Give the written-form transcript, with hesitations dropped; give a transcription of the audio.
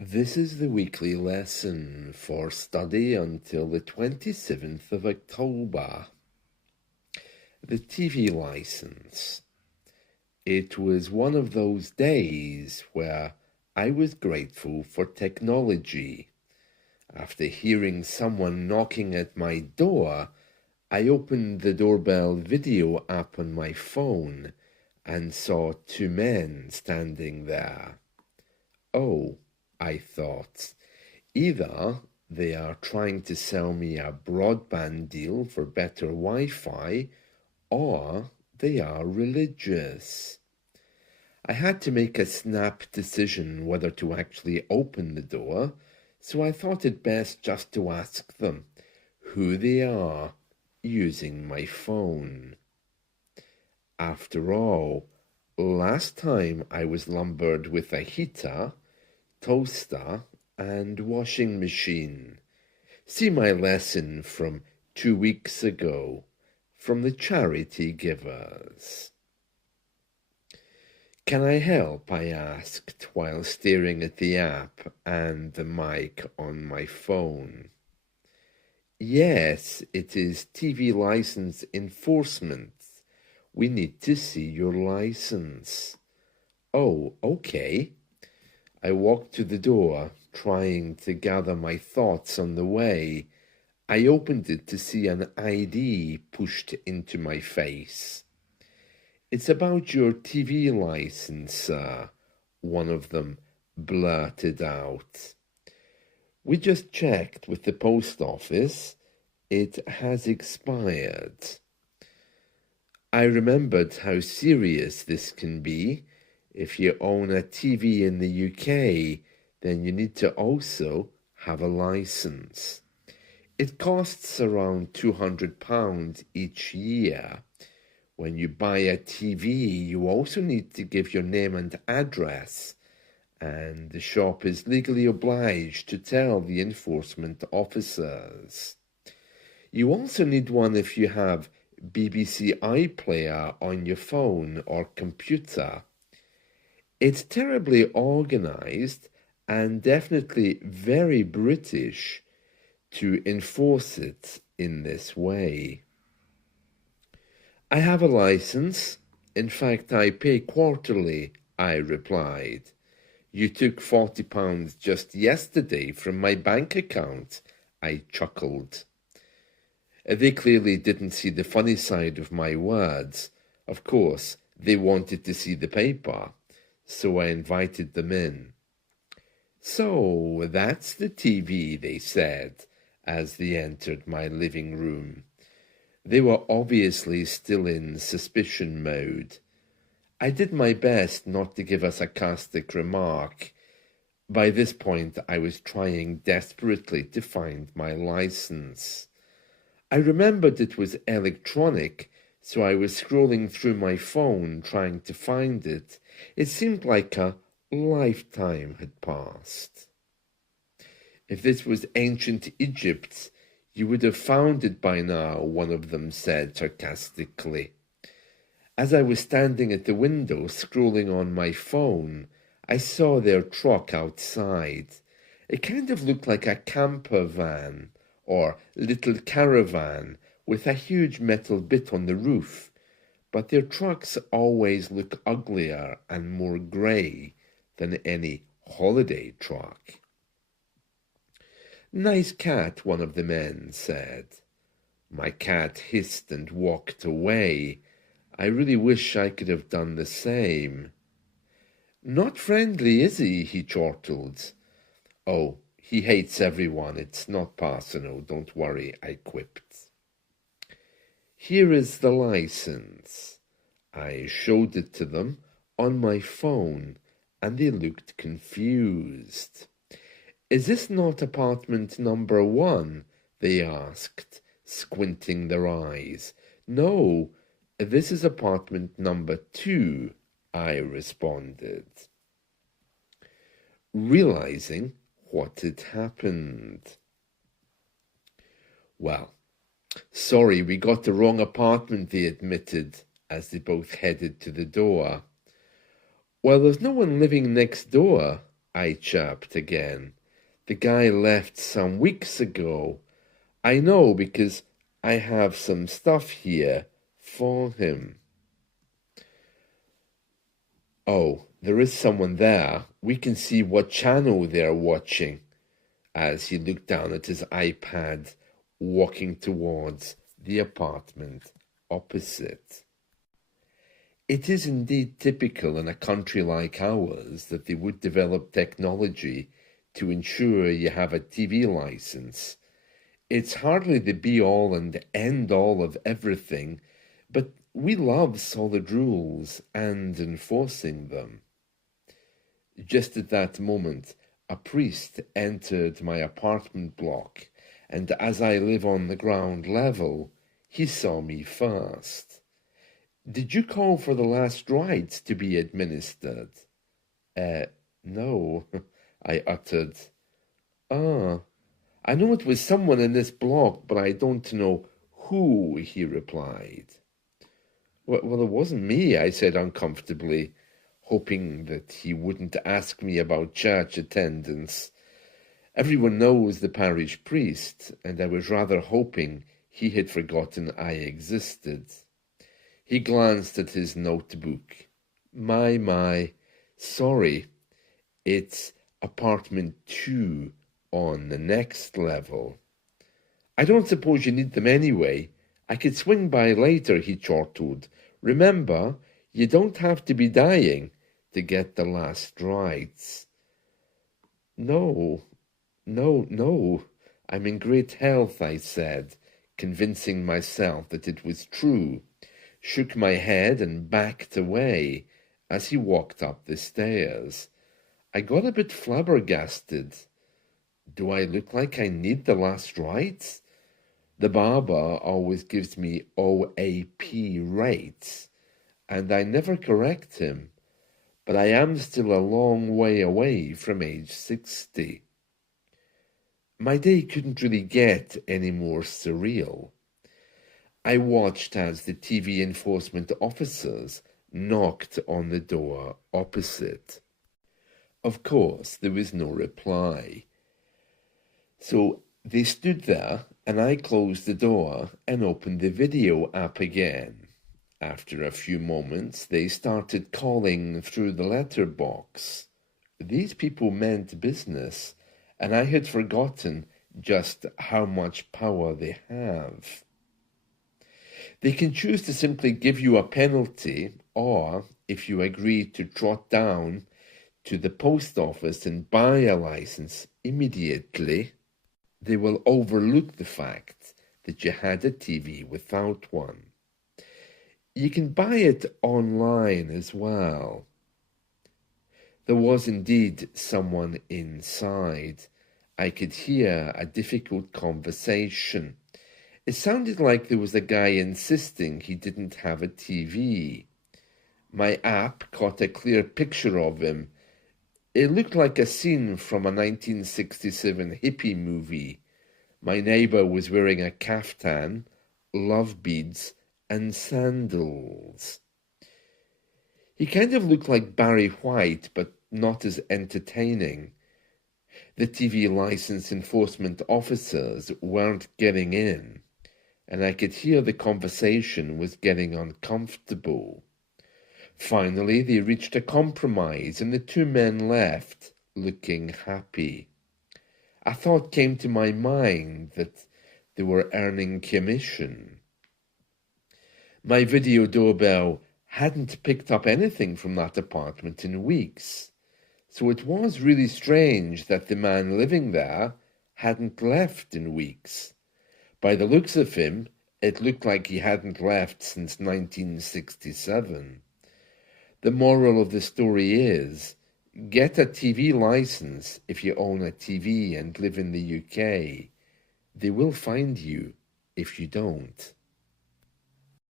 This is the weekly lesson for study until the 27th of October. The TV license. It was one of those days where I was grateful for technology. After hearing someone knocking at my door, I opened the doorbell video app on my phone and saw two men standing there. Oh, I thought, either they are trying to sell me a broadband deal for better Wi-Fi, or they are religious. I had to make a snap decision whether to actually open the door, so I thought it best just to ask them who they are using my phone. After all, last time I was lumbered with a heater, toaster, and washing machine. See my lesson from 2 weeks ago from the charity givers. Can I help? I asked while staring at the app and the mic on my phone. Yes, it is TV license enforcement. We need to see your license. Oh, okay. I walked to the door, trying to gather my thoughts on the way. I opened it to see an ID pushed into my face. It's about your TV license, sir, one of them blurted out. We just checked with the post office. It has expired. I remembered how serious this can be. If you own a TV in the UK, then you need to also have a license. It costs around £200 each year. When you buy a TV, you also need to give your name and address, and the shop is legally obliged to tell the enforcement officers. You also need one if you have BBC iPlayer on your phone or computer. It's terribly organised and definitely very British to enforce it in this way. I have a licence. In fact, I pay quarterly, I replied. You took £40 just yesterday from my bank account, I chuckled. They clearly didn't see the funny side of my words. Of course, they wanted to see the paper, so I invited them in. So that's the TV, they said, as they entered my living room. They were obviously still in suspicion mode. I did my best not to give a sarcastic remark. By this point, I was trying desperately to find my license. I remembered it was electronic, so I was scrolling through my phone trying to find it. It seemed like a lifetime had passed. If this was ancient Egypt, you would have found it by now, one of them said sarcastically. As I was standing at the window scrolling on my phone, I saw their truck outside. It kind of looked like a camper van or little caravan with a huge metal bit on the roof, but their trucks always look uglier and more grey than any holiday truck. Nice cat, one of the men said. My cat hissed and walked away. I really wish I could have done the same. Not friendly, is he? He chortled. Oh, he hates everyone. It's not personal. Don't worry, I quipped. Here is the license. I showed it to them on my phone, and they looked confused. Is this not apartment number 1? They asked, squinting their eyes. No, this is apartment number 2, I responded. Realizing what had happened. Well, sorry, we got the wrong apartment, they admitted as they both headed to the door. Well, there's no one living next door, I chirped again. "The guy left some weeks ago. I know because I have some stuff here for him." "Oh, there is someone there. We can see what channel they're watching," as he looked down at his iPad, walking towards the apartment opposite. It is indeed typical in a country like ours that they would develop technology to ensure you have a TV license. It's hardly the be-all and end-all of everything, but we love solid rules and enforcing them. Just at that moment, a priest entered my apartment block, and as I live on the ground level, he saw me first. "Did you call for the last rites to be administered?" No," I uttered. "Ah, I know it was someone in this block, but I don't know who," he replied. Well, it wasn't me," I said uncomfortably, hoping that he wouldn't ask me about church attendance. Everyone knows the parish priest, and I was rather hoping he had forgotten I existed. He glanced at his notebook. My, sorry, it's apartment 2 on the next level." "I don't suppose you need them anyway. I could swing by later," he chortled. "Remember, you don't have to be dying to get the last rites." No, I'm in great health," I said, convincing myself that it was true, shook my head and backed away as he walked up the stairs. I got a bit flabbergasted. Do I look like I need the last rites? The barber always gives me OAP rates, and I never correct him, but I am still a long way away from age 60. My day couldn't really get any more surreal. I watched as the TV enforcement officers knocked on the door opposite. Of course, there was no reply. So they stood there, and I closed the door and opened the video app again. After a few moments, they started calling through the letterbox. These people meant business, and I had forgotten just how much power they have. They can choose to simply give you a penalty, or, if you agree to trot down to the post office and buy a license immediately, they will overlook the fact that you had a TV without one. You can buy it online as well. There was indeed someone inside. I could hear a difficult conversation. It sounded like there was a guy insisting he didn't have a TV. My app caught a clear picture of him. It looked like a scene from a 1967 hippie movie. My neighbour was wearing a kaftan, love beads, and sandals. He kind of looked like Barry White, but not as entertaining. The TV license enforcement officers weren't getting in, and I could hear the conversation was getting uncomfortable. Finally, they reached a compromise, and the two men left, looking happy. A thought came to my mind that they were earning commission. My video doorbell hadn't picked up anything from that apartment in weeks, so it was really strange that the man living there hadn't left in weeks. By the looks of him, it looked like he hadn't left since 1967. The moral of the story is, get a TV license if you own a TV and live in the UK. They will find you if you don't.